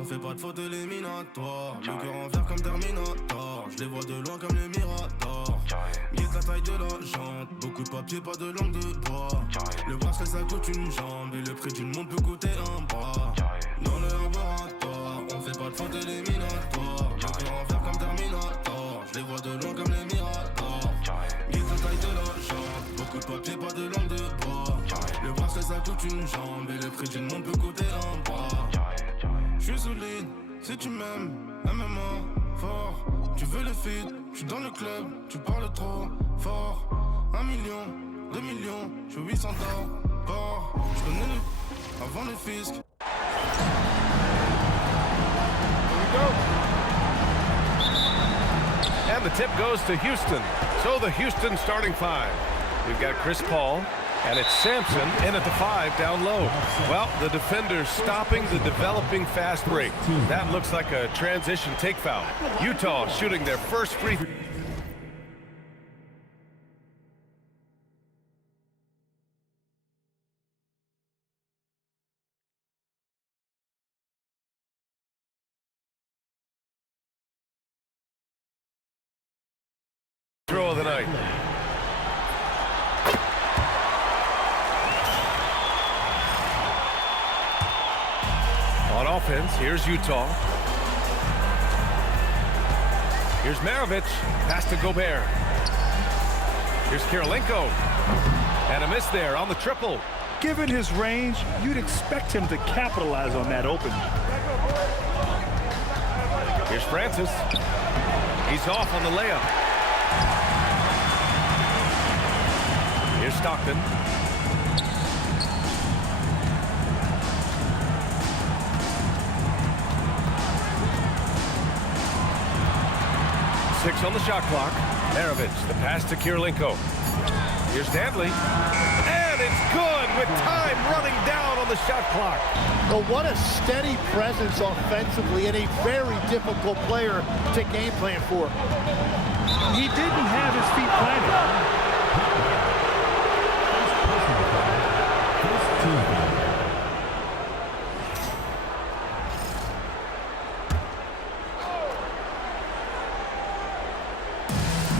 On fait pas de faute éliminatoire. Le cœur en verre comme Terminator. Je les vois de loin comme les Miradors. Miette la taille de la jante. Beaucoup de papier, pas de langue de bois. Le bracelet ça coûte une jambe. Et le prix d'une montre peut coûter un bras. Dans le laboratoire, on fait pas de faute éliminatoire. Le cœur en verre comme Terminator. Je les vois de loin comme les Miradors. Miette la taille de la jante. Beaucoup de papier, pas de langue de bois. Le bracelet ça coûte une jambe. Et le prix d'une montre peut coûter un bras. J'suis solide, si tu m'aimes, MMA, fort. Tu veux le feed, j'suis dans le club, tu parles trop fort. 1 million, 2 millions, j'fais 800 d'or. J'connais le avant le fisc. Here we go. And the tip goes to Houston. So the Houston starting five. We've got Chris Paul. And it's Samson in at the 5 down low. Well, the defender's stopping the developing fast break. That looks like a transition take foul. Utah shooting their first free throw of the night. On offense, here's Utah. Here's Maravich. Pass to Gobert. Here's Kirilenko. And a miss there on the triple. Given his range, you'd expect him to capitalize on that opening. Here's Francis. He's off on the layup. Here's Stockton. Six on the shot clock. Maravich, the pass to Kirilenko. Here's Dantely. And it's good with time running down on the shot clock. Well, what a steady presence offensively and a very difficult player to game plan for. He didn't have his feet planted.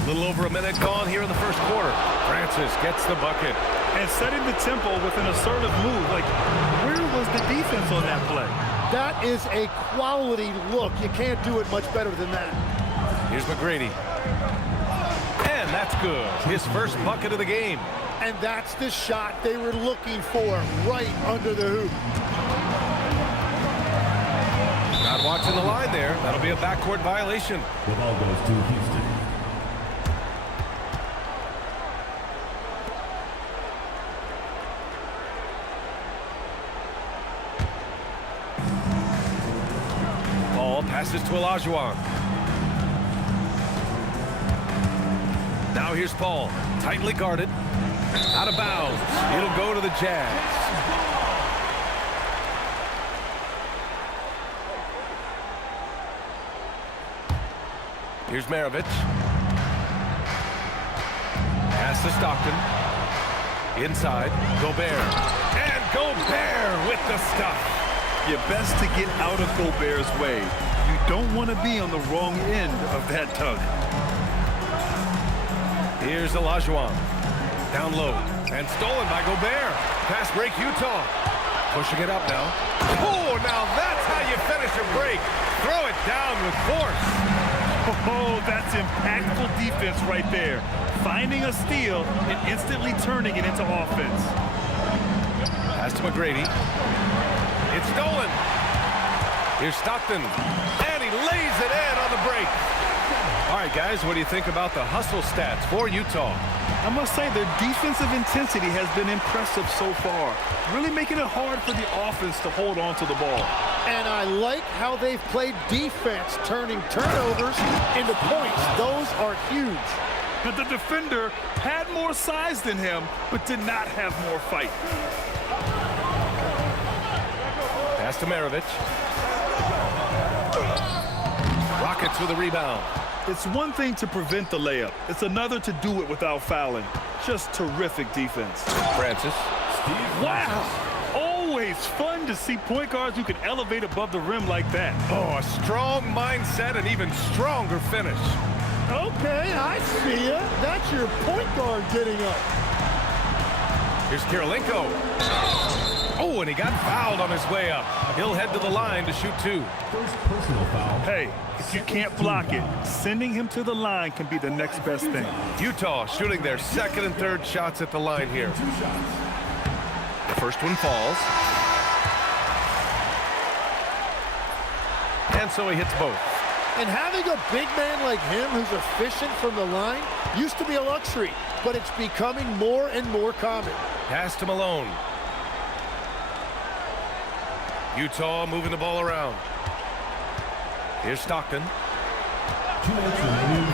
A little over a minute gone here in the first quarter. Francis gets the bucket. And setting the tempo with an assertive move. Like, where was the defense on that play? That is a quality look. You can't do it much better than that. Here's McGrady. And that's good. His first bucket of the game. And that's the shot they were looking for, right under the hoop. Not watching the line there. That'll be a backcourt violation. The ball goes to Houston. Ball passes to Olajuwon. Now here's Paul, tightly guarded, out of bounds. It'll go to the Jazz. Here's Maravich. Pass to Stockton. Inside, Gobert. And Gobert with the stuff. You're best to get out of Gobert's way. You don't want to be on the wrong end of that tug. Here's Olajuwon. Down low. And stolen by Gobert. Pass break Utah. Pushing it up now. Oh, now that's how you finish a break. Throw it down with force. Oh, that's impactful defense right there. Finding a steal and instantly turning it into offense. Pass to McGrady. It's stolen. Here's Stockton. And he lays it in on the break. All right, guys, what do you think about the hustle stats for Utah? I must say their defensive intensity has been impressive so far. Really making it hard for the offense to hold on to the ball. And I like how they've played defense, turning turnovers into points. Those are huge. But the defender had more size than him, but did not have more fight. Pass to Maravich. Rockets with a rebound. It's one thing to prevent the layup. It's another to do it without fouling. Just terrific defense. Francis. Wow! Always Hey, it's fun to see point guards who can elevate above the rim like that. Oh, a strong mindset and even stronger finish. Okay, I see ya. That's your point guard getting up. Here's Kirilenko. Oh, and he got fouled on his way up. He'll head to the line to shoot 2. First personal foul. Hey, if you can't block it, sending him to the line can be the next best thing. Utah shooting their second and third shots at the line here. The first one falls. And so he hits both. And having a big man like him who's efficient from the line used to be a luxury, but it's becoming more and more common. Pass to Malone. Utah moving the ball around. Here's Stockton. 2 minutes remaining.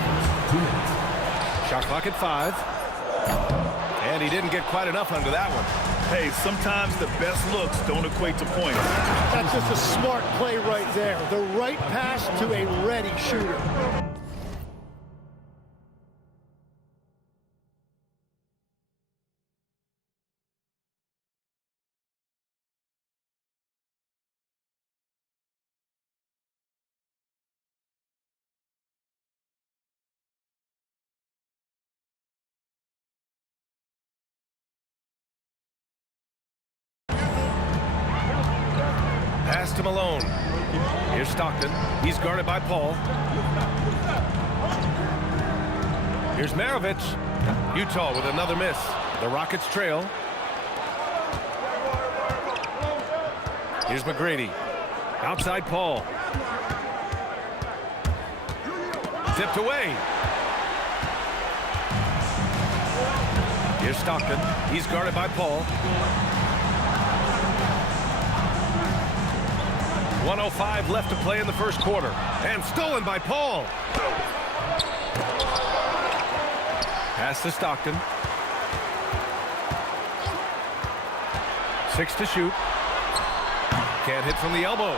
2 minutes. Shot clock at 5. And he didn't get quite enough under that one. Hey, sometimes the best looks don't equate to points. That's just a smart play right there. The right pass to a ready shooter. Pass to Malone. Here's Stockton. He's guarded by Paul. Here's Maravich. Utah with another miss. The Rockets trail. Here's McGrady. Outside Paul. Tipped away. Here's Stockton. He's guarded by Paul. 1:05 left to play in the first quarter. And stolen by Paul. Pass to Stockton. 6 to shoot. Can't hit from the elbow.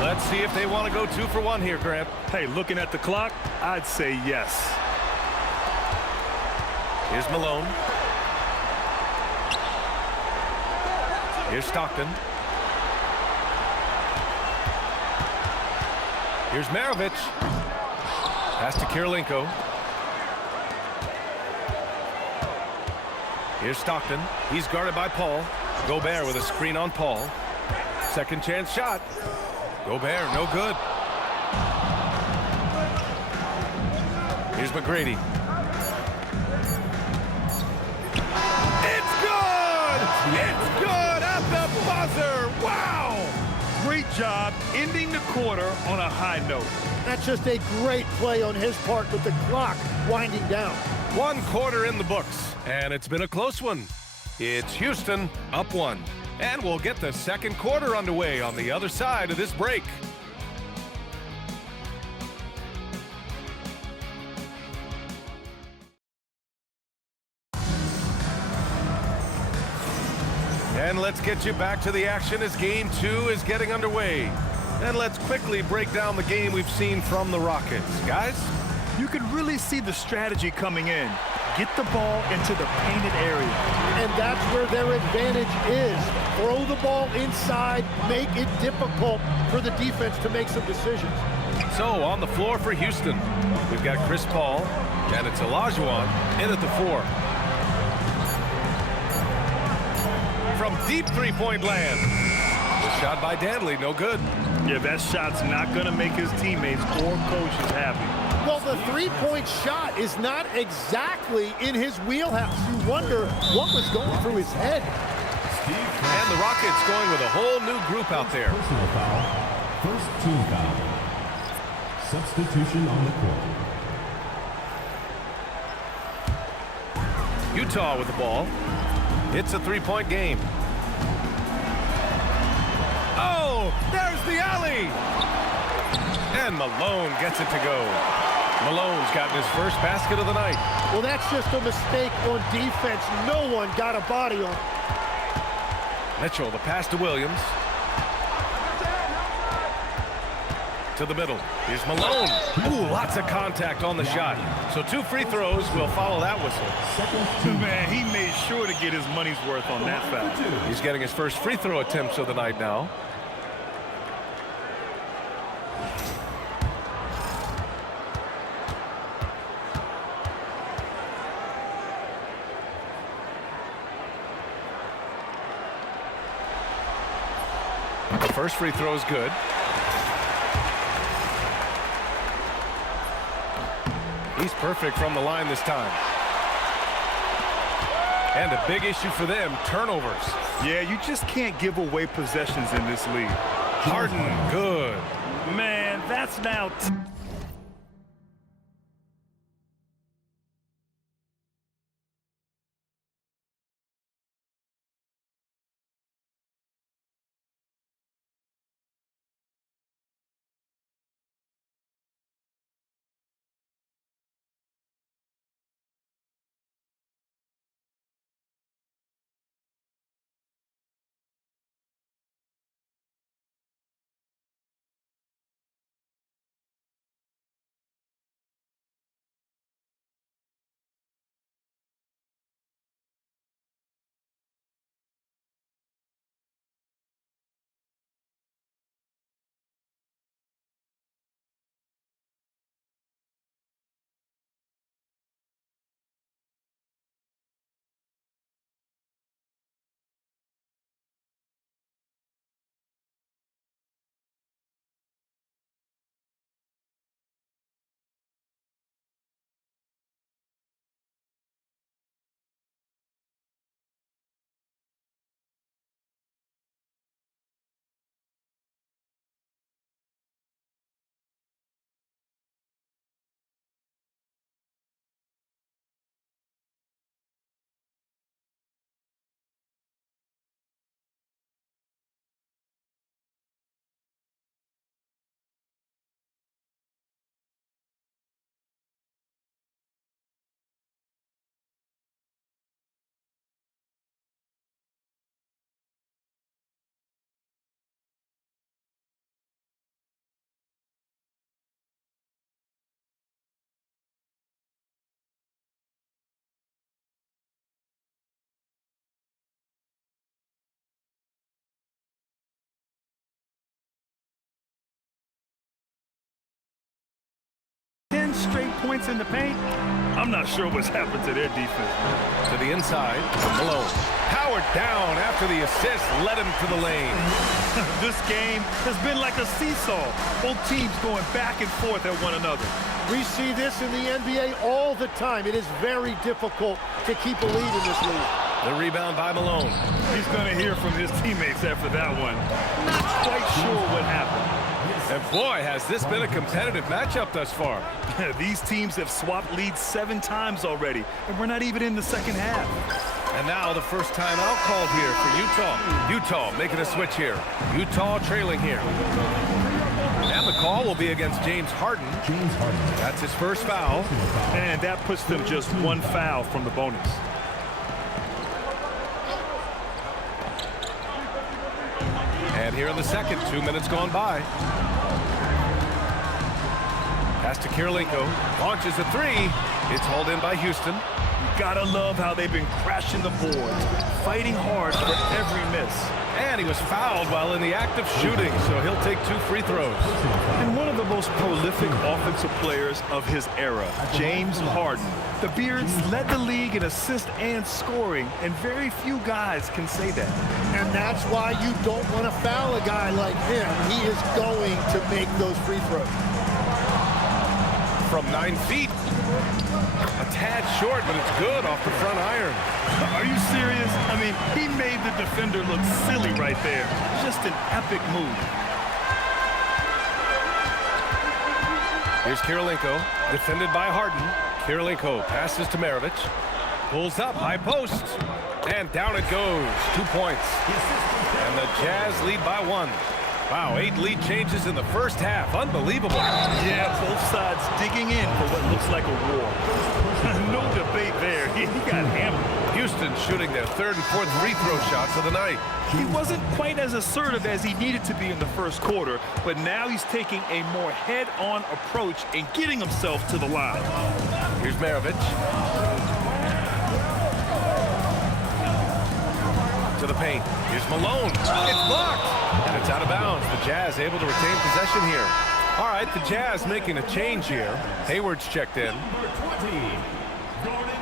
Let's see if they want to go 2 for 1 here, Grant. Hey, looking at the clock, I'd say yes. Here's Malone. Here's Stockton. Here's Maravich. Pass to Kirilenko. Here's Stockton. He's guarded by Paul. Gobert with a screen on Paul. Second chance shot. Gobert, no good. Here's McGrady. It's good! It's good at the buzzer! Wow! Great job ending the quarter on a high note. That's just a great play on his part with the clock winding down. 1 quarter in the books, and it's been a close one. It's Houston up 1, and we'll get the second quarter underway on the other side of this break. And let's get you back to the action as game 2 is getting underway. And let's quickly break down the game we've seen from the Rockets. Guys? You can really see the strategy coming in. Get the ball into the painted area. And that's where their advantage is. Throw the ball inside, make it difficult for the defense to make some decisions. So on the floor for Houston, we've got Chris Paul, and it's Olajuwon in at the 4. From deep three-point land. The shot by Dantely, no good. Yeah, that shot's not going to make his teammates or coaches happy. Well, the three-point shot is not exactly in his wheelhouse. You wonder what was going through his head. And the Rockets going with a whole new group out there. Personal foul. First team foul. Substitution on the court. Utah with the ball. It's a three-point game. Oh, there's the alley! And Malone gets it to go. Malone's gotten his first basket of the night. Well, that's just a mistake on defense. No one got a body on it. Mitchell, the pass to Williams. to the middle. Here's Malone. Ooh, lots of contact on the shot. So 2 free throws will follow that whistle. Man, he made sure to get his money's worth on that foul. He's getting his first free throw attempts of the night now. The first free throw is good. He's perfect from the line this time. And a big issue for them, turnovers. Yeah, you just can't give away possessions in this league. Harden, good. Man, that's now... straight points in the paint. I'm not sure what's happened to their defense. To the inside, Malone. Powered down after the assist, led him to the lane. This game has been like a seesaw. Both teams going back and forth at one another. We see this in the NBA all the time. It is very difficult to keep a lead in this league. The rebound by Malone. He's going to hear from his teammates after that one. Not quite sure what happened. And boy, has this been a competitive matchup thus far. These teams have swapped leads 7 times already, and we're not even in the second half. And now the first timeout called here for Utah. Utah making a switch here. Utah trailing here. And the call will be against James Harden. That's his first foul. And that puts them just 1 foul from the bonus. And here in the second, 2 minutes gone by. Pass to Kirilenko, launches a 3. It's hauled in by Houston. You gotta love how they've been crashing the boards, fighting hard for every miss. And he was fouled while in the act of shooting, so he'll take 2 free throws. And one of the most prolific offensive players of his era, James Harden. The Beards led the league in assists and scoring, and very few guys can say that. And that's why you don't want to foul a guy like him. He is going to make those free throws. From 9 feet. A tad short, but it's good off the front iron. Are you serious? I mean, he made the defender look silly right there. Just an epic move. Here's Kirilenko, defended by Harden. Kirilenko passes to Maravich. Pulls up, high post. And down it goes. 2 points. And the Jazz lead by 1. Wow, 8 lead changes in the first half. Unbelievable. Yeah, both sides digging in for what looks like a war. No debate there. He got hammered. Houston shooting their 3rd and 4th free throw shots of the night. He wasn't quite as assertive as he needed to be in the first quarter, but now he's taking a more head-on approach and getting himself to the line. Here's Maravich. To the paint. Here's Malone. It's blocked. And it's out of bounds. The Jazz able to retain possession here. All right, the Jazz making a change here. Hayward's checked in. Number 20,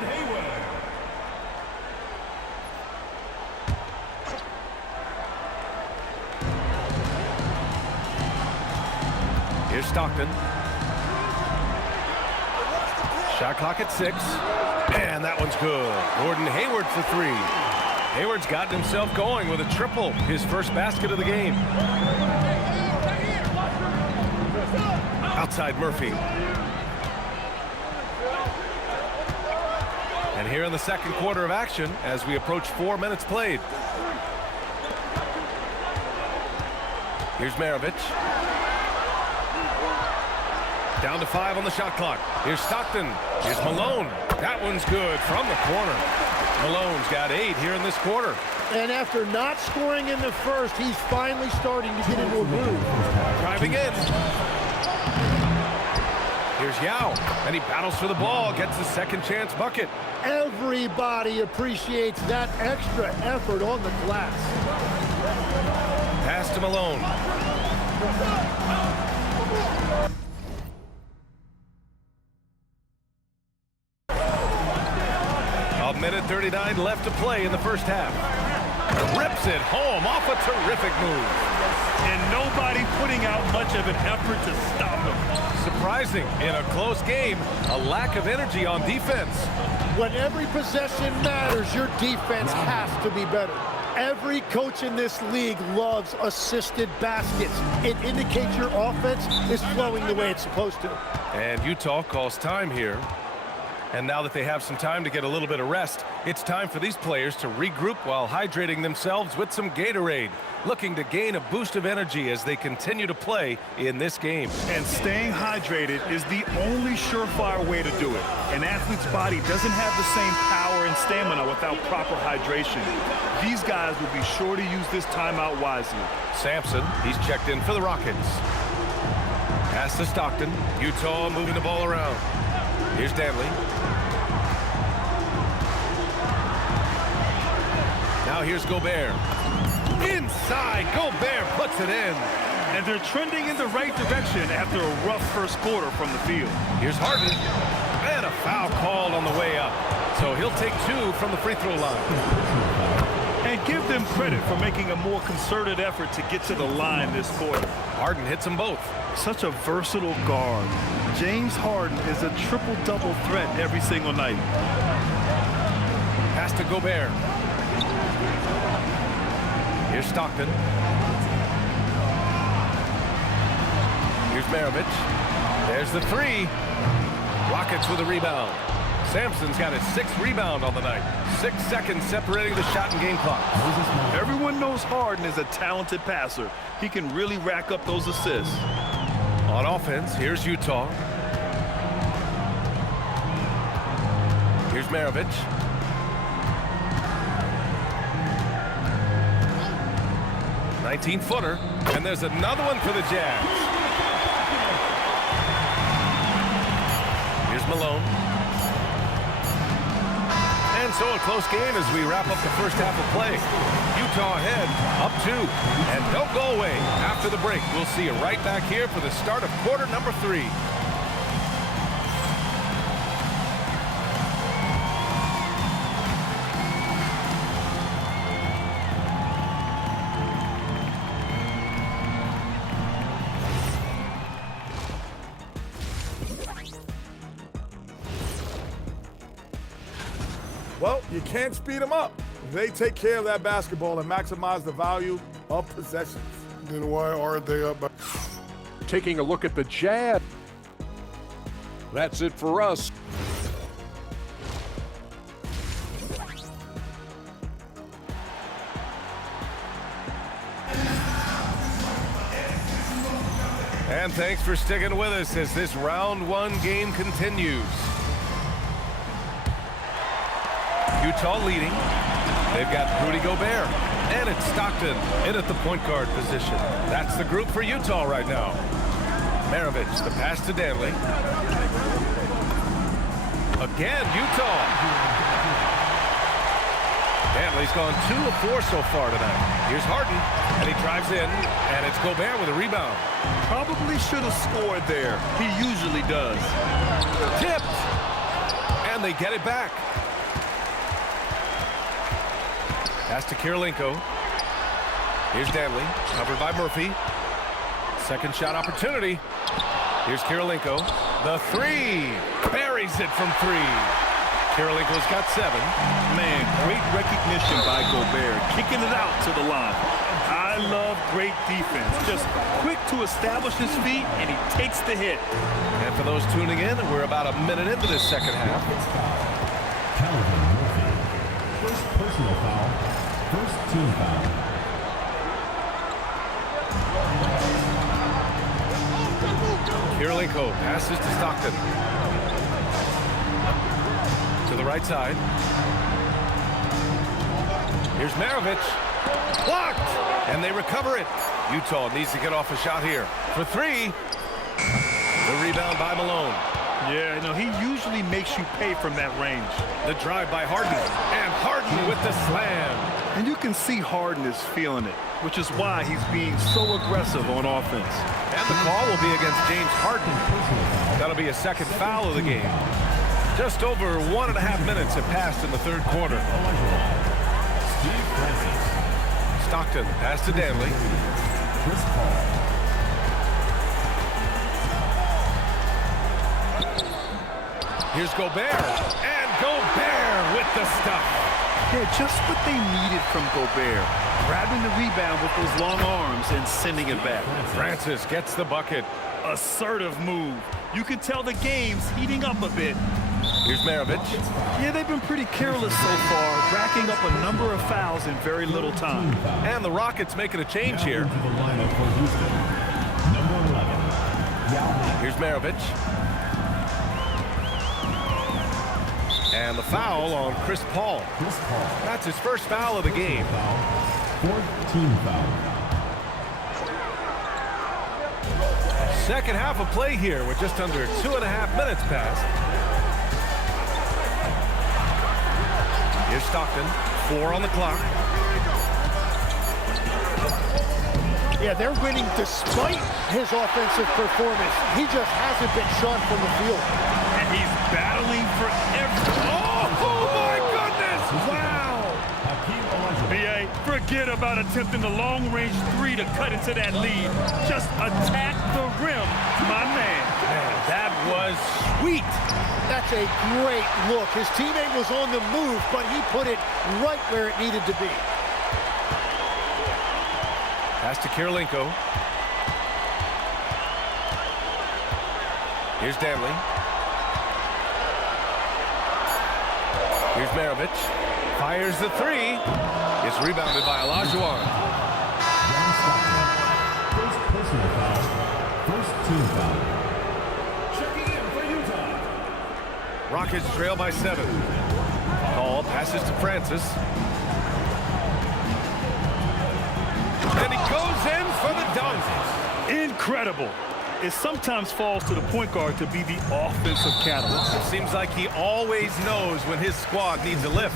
Hayward. Here's Stockton. Shot clock at 6. And that one's good. Gordon Hayward for 3. Hayward's gotten himself going with a triple, his first basket of the game. Outside Murphy. And here in the second quarter of action as we approach 4 minutes played. Here's Maravich. Down to 5 on the shot clock. Here's Stockton. Here's Malone. That one's good from the corner. Malone's got 8 here in this quarter. And after not scoring in the first, he's finally starting to get into a groove. Driving in. Here's Yao. And he battles for the ball. Gets the second chance bucket. Everybody appreciates that extra effort on the glass. Pass to Malone. A minute 39 left to play in the first half. Rips it home off a terrific move. And nobody putting out much of an effort to stop him. Surprising in a close game, a lack of energy on defense. When every possession matters, your defense has to be better. Every coach in this league loves assisted baskets. It indicates your offense is flowing the way it's supposed to. And Utah calls time here. And now that they have some time to get a little bit of rest, it's time for these players to regroup while hydrating themselves with some Gatorade, looking to gain a boost of energy as they continue to play in this game. And staying hydrated is the only surefire way to do it. An athlete's body doesn't have the same power and stamina without proper hydration. These guys will be sure to use this timeout wisely. Samson, he's checked in for the Rockets. Pass to Stockton. Utah moving the ball around. Here's Dantely. Now here's Gobert. Inside, Gobert puts it in. And they're trending in the right direction after a rough first quarter from the field. Here's Harden. And a foul called on the way up. So he'll take 2 from the free throw line. And give them credit for making a more concerted effort to get to the line this quarter. Harden hits them both. Such a versatile guard. James Harden is a triple-double threat every single night. Pass to Gobert. Here's Stockton. Here's Maravich. There's the 3. Rockets with a rebound. Samson's got his 6th rebound on the night. 6 seconds separating the shot and game clock. Everyone knows Harden is a talented passer. He can really rack up those assists. On offense, here's Utah. Here's Maravich. "19-footer, and there's another one for the Jazz. Here's Malone. And so a close game as we wrap up the first half of play. Utah ahead, up 2. And don't go away. After the break, we'll see you right back here for the start of quarter number 3. Well, you can't speed them up. They take care of that basketball and maximize the value of possessions. Then why aren't they up by... Taking a look at the Jazz. That's it for us. And thanks for sticking with us as this round one game continues. Utah leading. They've got Rudy Gobert. And it's Stockton in at the point guard position. That's the group for Utah right now. Maravich, the pass to Dantely. Again, Utah. Dantely's gone 2 of 4 so far tonight. Here's Harden, and he drives in, and it's Gobert with a rebound. Probably should have scored there. He usually does. Tipped, and they get it back. Pass to Kirilenko. Here's Dantely, covered by Murphy. Second shot opportunity. Here's Kirilenko. The three. Buries it from 3. Kirilenko's got 7. Man, great recognition by Gobert, kicking it out to the line. I love great defense. Just quick to establish his feet, and he takes the hit. And for those tuning in, we're about a minute into this second half. First personal foul. First team foul. Kirilenko passes to Stockton. To the right side. Here's Maravich. Blocked! And they recover it. Utah needs to get off a shot here. For 3. The rebound by Malone. Yeah, no, he usually makes you pay from that range. The drive by Harden. And Harden with the slam. And you can see Harden is feeling it, which is why he's being so aggressive on offense. And the call will be against James Harden. That'll be a second foul of the game. Just over 1.5 minutes have passed in the third quarter. Stockton, pass to Dantely. Here's Gobert. And Gobert with the stuff. Yeah, just what they needed from Gobert. Grabbing the rebound with those long arms and sending it back. Francis gets the bucket. Assertive move. You can tell the game's heating up a bit. Here's Maravich. Yeah, they've been pretty careless so far, racking up a number of fouls in very little time. And the Rockets making a change here. Here's Maravich. And the foul on Chris Paul. That's his first foul of the game. Fourth team foul. Second half of play here with just under 2.5 minutes passed. Here's Stockton. 4 on the clock. Yeah, they're winning despite his offensive performance. He just hasn't been shot from the field. And he's battling for every... Oh my goodness! Wow! BA, forget about attempting the long-range 3 to cut into that lead. Just attack the rim, my man. That was sweet. That's a great look. His teammate was on the move, but he put it right where it needed to be. Pass to Kirilenko. Here's Dantely. Here's Maravich. Fires the 3. It's rebounded by Olajuwon. First personal foul. First team foul. Rockets trail by 7. Karl passes to Francis. And he goes in for the dunk. Incredible. It sometimes falls to the point guard to be the offensive catalyst. It seems like he always knows when his squad needs a lift.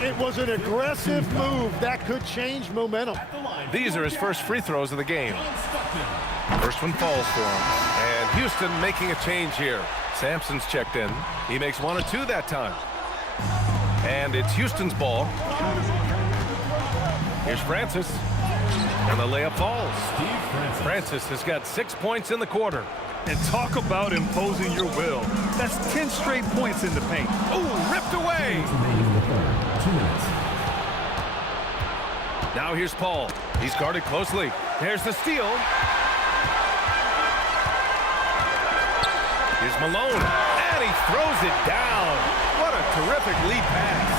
It was an aggressive move that could change momentum. These are his first free throws of the game. First one falls for him. And Houston making a change here. Samson's checked in. He makes 1 or 2 that time. And it's Houston's ball. Here's Francis. And the layup falls. Francis has got 6 points in the quarter. And talk about imposing your will. That's 10 straight points in the paint. Ooh, ripped away. 2 minutes. Now here's Paul. He's guarded closely. There's the steal. Here's Malone. And he throws it down. What a terrific lead pass.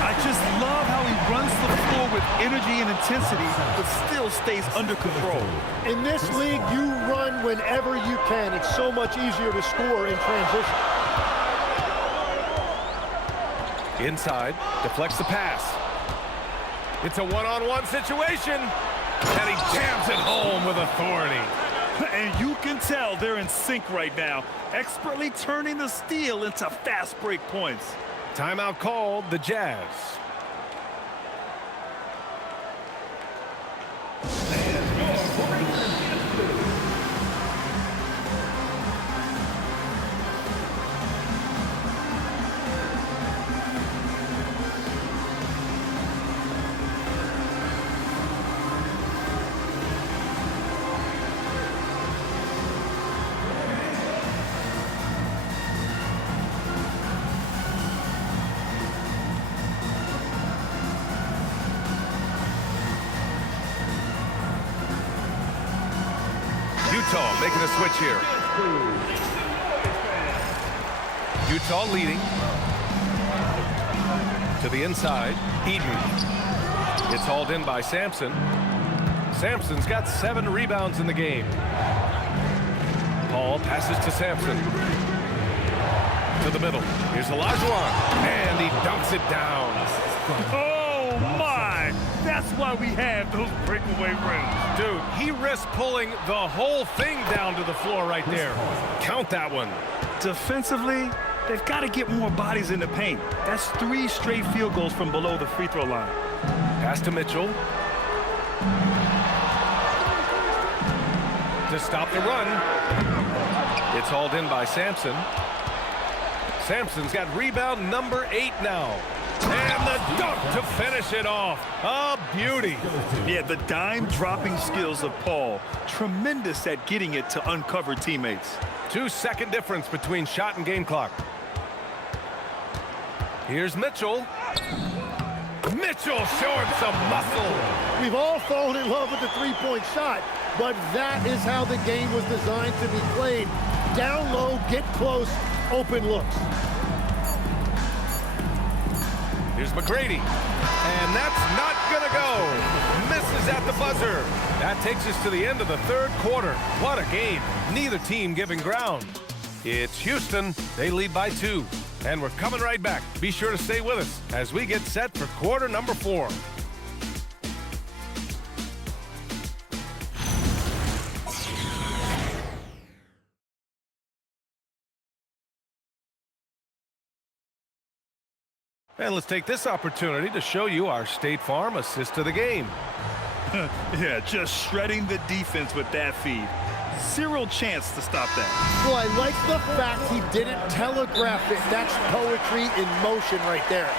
I just love how he runs the floor with energy and intensity, but still stays under control. In this league, you run whenever you can. It's so much easier to score in transition. Inside, deflects the pass. It's a one-on-one situation, and he jams it home with authority. And you can tell they're in sync right now, expertly turning the steal into fast break points. Timeout called, the Jazz. Utah making a switch here. Utah leading. To the inside, Eaton. It's hauled in by Samson. Samson's got 7 rebounds in the game. Paul passes to Samson. To the middle. Here's Olajuwon. And he dunks it down. Oh, my! That's why we have those breakaway rims. Dude, he risked pulling the whole thing down to the floor right there. Count that one. Defensively, they've got to get more bodies in the paint. That's 3 straight field goals from below the free throw line. Pass to Mitchell. To stop the run. It's hauled in by Samson. Samson's got rebound number 8 now. And the dunk to finish it off. A beauty. Yeah, the dime-dropping skills of Paul. Tremendous at getting it to uncover teammates. 2-second difference between shot and game clock. Here's Mitchell. Mitchell showing some muscle. We've all fallen in love with the three-point shot, but that is how the game was designed to be played. Down low, get close, open looks. Here's McGrady. And that's not gonna go. Misses at the buzzer. That takes us to the end of the third quarter. What a game. Neither team giving ground. It's Houston. They lead by 2. And we're coming right back. Be sure to stay with us as we get set for quarter number 4. And let's take this opportunity to show you our State Farm assist to the game. Yeah, just shredding the defense with that feed. 0 chance to stop that. Well, I like the fact he didn't telegraph it. That's poetry in motion right there.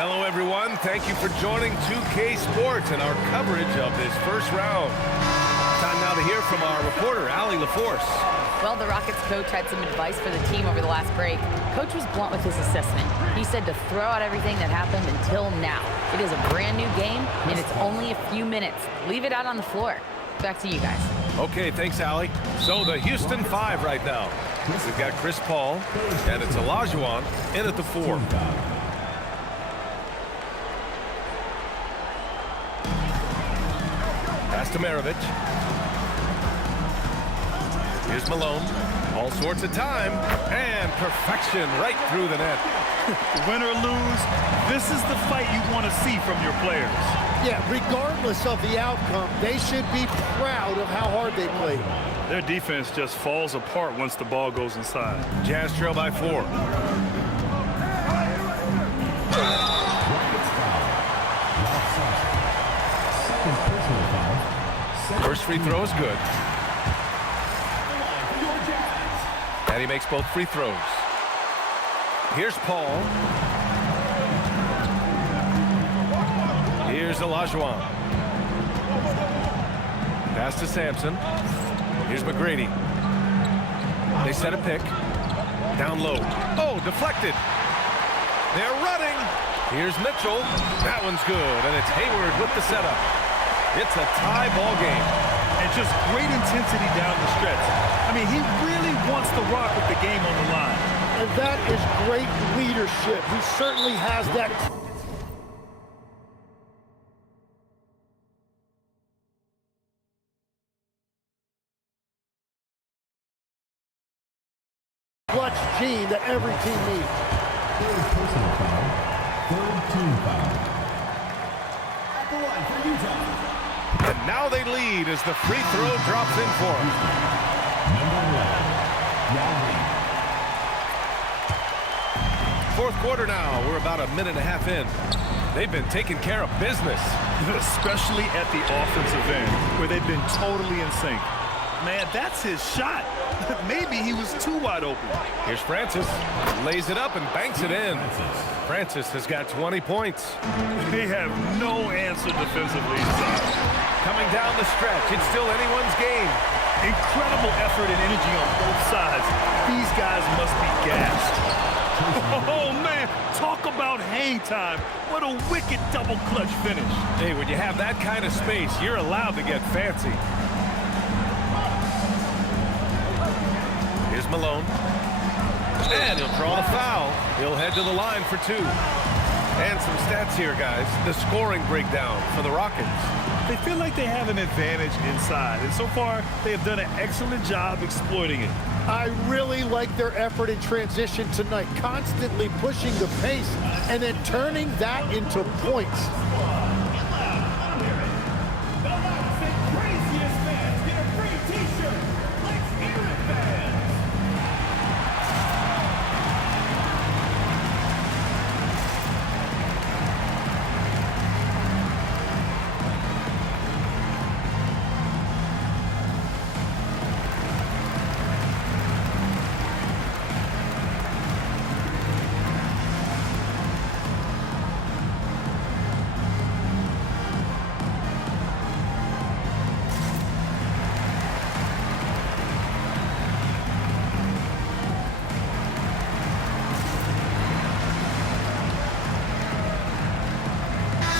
Hello, everyone. Thank you for joining 2K Sports and our coverage of this first round. Time now to hear from our reporter, Allie LaForce. Well, the Rockets coach had some advice for the team over the last break. Coach was blunt with his assessment. He said to throw out everything that happened until now. It is a brand new game, and it's only a few minutes. Leave it out on the floor. Back to you guys. Okay, thanks, Allie. So the Houston 5 right now. We've got Chris Paul, and it's Olajuwon in at the 4. Pass to Maravich. Here's Malone. All sorts of time. And perfection right through the net. Win or lose, this is the fight you want to see from your players. Yeah, regardless of the outcome, they should be proud of how hard they played. Their defense just falls apart once the ball goes inside. Jazz trail by 4. First free throw is good. And he makes both free throws. Here's Paul. Here's Olajuwon. Pass to Samson. Here's McGrady. They set a pick. Down low. Oh, deflected. They're running. Here's Mitchell. That one's good, and it's Hayward with the setup. It's a tie ball game. And just great intensity down the stretch. I mean, he really wants the Rock with the game on the line. And that is great leadership. He certainly has that. Clutch gene that every team needs. Third personal foul. Third team foul. At the line for Utah. And now they lead as the free throw drops in for them. Number 1. Fourth quarter now. We're about a minute and a half in. They've been taking care of business. Especially at the offensive end, where they've been totally in sync. Man, that's his shot. Maybe he was too wide open. Here's Francis. Lays it up and banks it in. Francis has got 20 points. They have no answer defensively. Coming down the stretch, it's still anyone's game. Incredible effort and energy on both sides. These guys must be gassed. Oh, man, talk about hang time. What a wicked double clutch finish. Hey, when you have that kind of space, you're allowed to get fancy. Here's Malone. And he'll draw the foul. He'll head to the line for 2. And some stats here, guys. The scoring breakdown for the Rockets. They feel like they have an advantage inside, and so far they have done an excellent job exploiting it. I really like their effort in transition tonight, constantly pushing the pace and then turning that into points.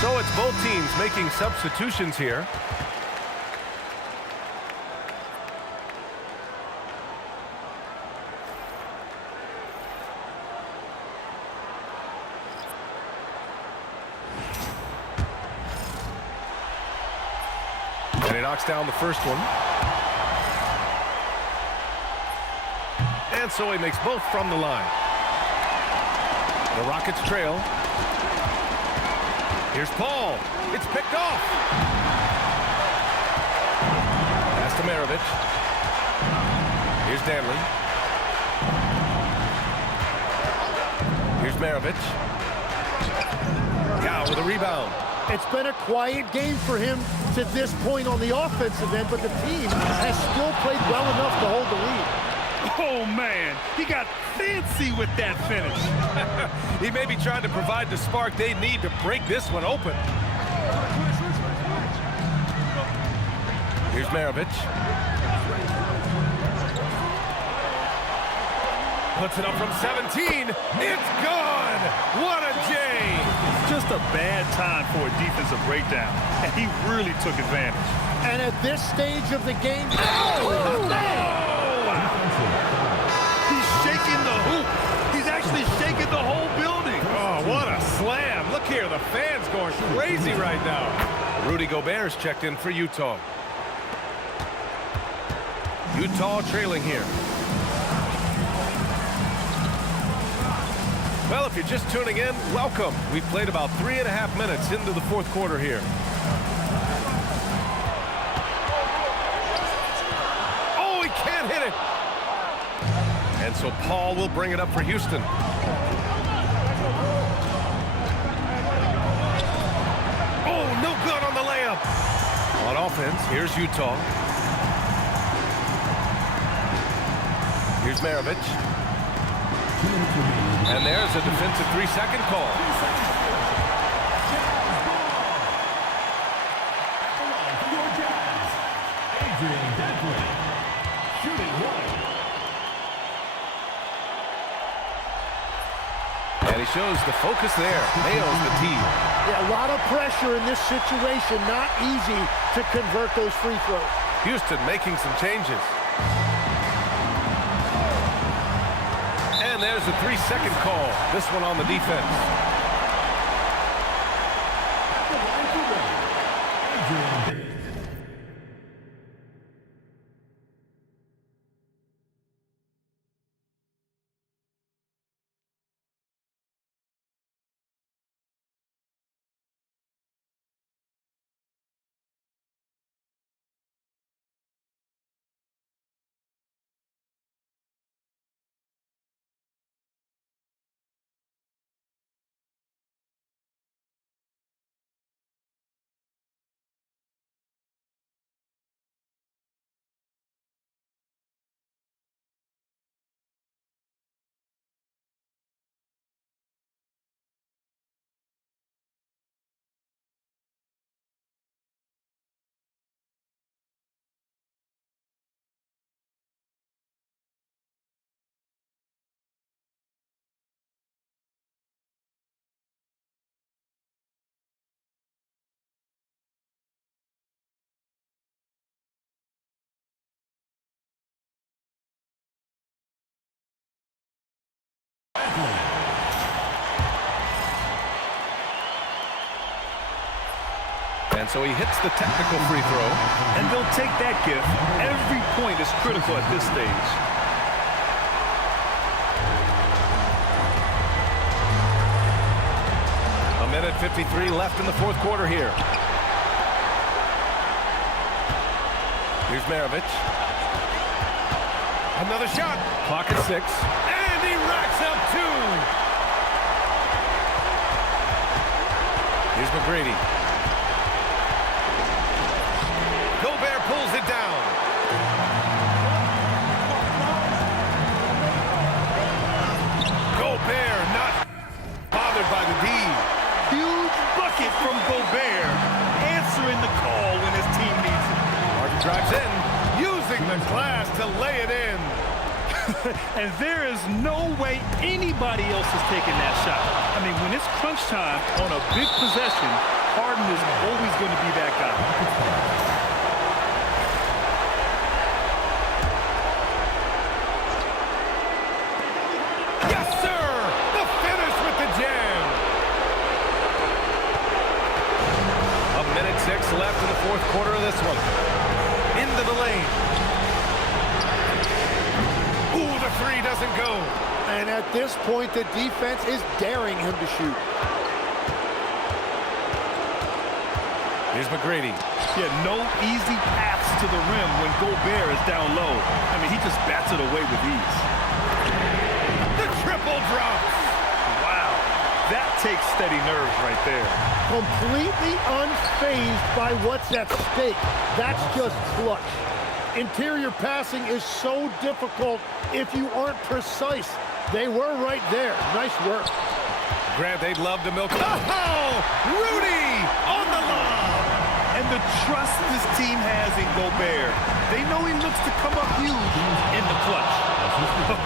So it's both teams making substitutions here. And he knocks down the first one. And so he makes both from the line. The Rockets trail. Here's Paul. It's picked off. Pass to Maravich. Here's Dantely. Here's Maravich. Gal with a rebound. It's been a quiet game for him to this point on the offensive end, but the team has still played well enough to hold the lead. Oh, man, he got fancy with that finish. He may be trying to provide the spark they need to break this one open. Here's Maravich. Puts it up from 17. It's gone! What a J! Just a bad time for a defensive breakdown, and he really took advantage. And at this stage of the game, oh, man! Shaking the hoop. He's actually shaking the whole building. Oh, what a slam. Look here, the fans going crazy right now. Rudy Gobert's checked in for Utah. Utah trailing here. Well, if you're just tuning in, welcome. We've played about 3.5 minutes into the fourth quarter here. Oh, he can't hit it. And so Paul will bring it up for Houston. Oh, no good on the layup. On offense, here's Utah. Here's Maravich. And there's a defensive 3-second call. Adrian Dantely. Shooting 1. And he shows the focus there. Nails the tee. Yeah, a lot of pressure in this situation. Not easy to convert those free throws. Houston making some changes. And And there's a 3-second call. This one on the defense. Adrian. And so he hits the technical free throw. And they'll take that gift. Every point is critical at this stage. A minute 53 left in the fourth quarter here. Here's Maravich. Another shot. Clock at 6. And he racks up 2. Here's McGrady. Gobert pulls it down. Gobert not bothered by the D. Huge bucket from Gobert, answering the call when his team needs it. Harden drives in, using the glass to lay it in. And there is no way anybody else is taking that shot. I mean, when it's crunch time on a big possession, Harden is always going to be that guy. Left in the fourth quarter of this one. Into the lane. Ooh, the three doesn't go. And at this point, the defense is daring him to shoot. Here's McGrady. Yeah, no easy paths to the rim when Gobert is down low. I mean, he just bats it away with ease. The triple drops. Wow, that takes steady nerves right there. Completely unfazed by what's at stake. That's just clutch. Interior passing is so difficult if you aren't precise. They were right there. Nice work. Grant, they'd love to milk. Oh, Rudy on the lob. And the trust this team has in Gobert. They know he looks to come up huge in the clutch.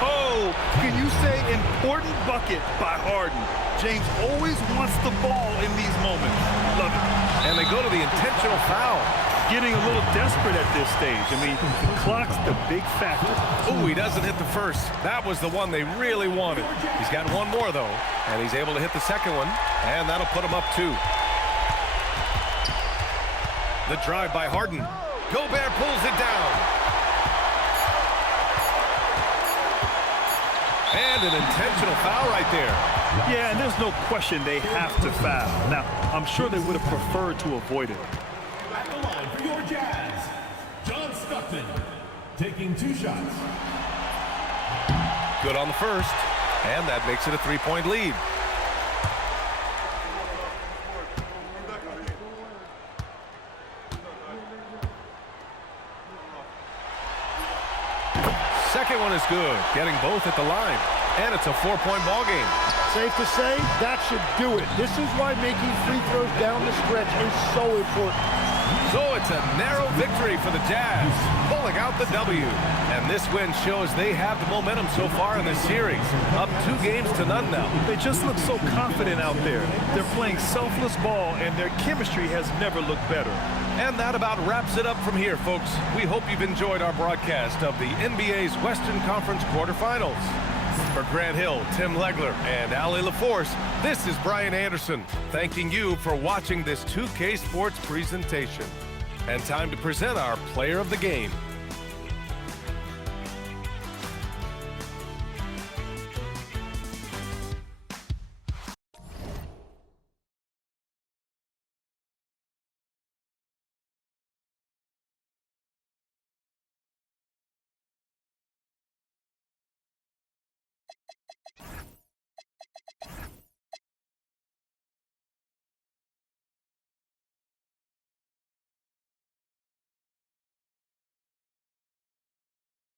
Oh, can you say important bucket by Harden? James always wants the ball in these moments. Love it. And they go to the intentional foul. Getting a little desperate at this stage. I mean, the clock's the big factor. Ooh, he doesn't hit the first. That was the one they really wanted. He's got one more, though, and he's able to hit the second one, and that'll put him up 2. The drive by Harden. Gobert pulls it down. And an intentional foul right there. Yeah, and there's no question they have to foul. Now, I'm sure they would have preferred to avoid it. At the line for your Jazz, Stockton, taking 2 shots. Good on the first, and that makes it a 3-point lead. Second one is good, getting both at the line. And it's a 4-point ball game. Safe to say, that should do it. This is why making free throws down the stretch is so important. So it's a narrow victory for the Jazz, pulling out the W. And this win shows they have the momentum so far in this series. Up 2 games to none now. They just look so confident out there. They're playing selfless ball, and their chemistry has never looked better. And that about wraps it up from here, folks. We hope you've enjoyed our broadcast of the NBA's Western Conference quarterfinals. For Grant Hill, Tim Legler, and Ali LaForce, this is Brian Anderson, thanking you for watching this 2K Sports presentation. And time to present our player of the game.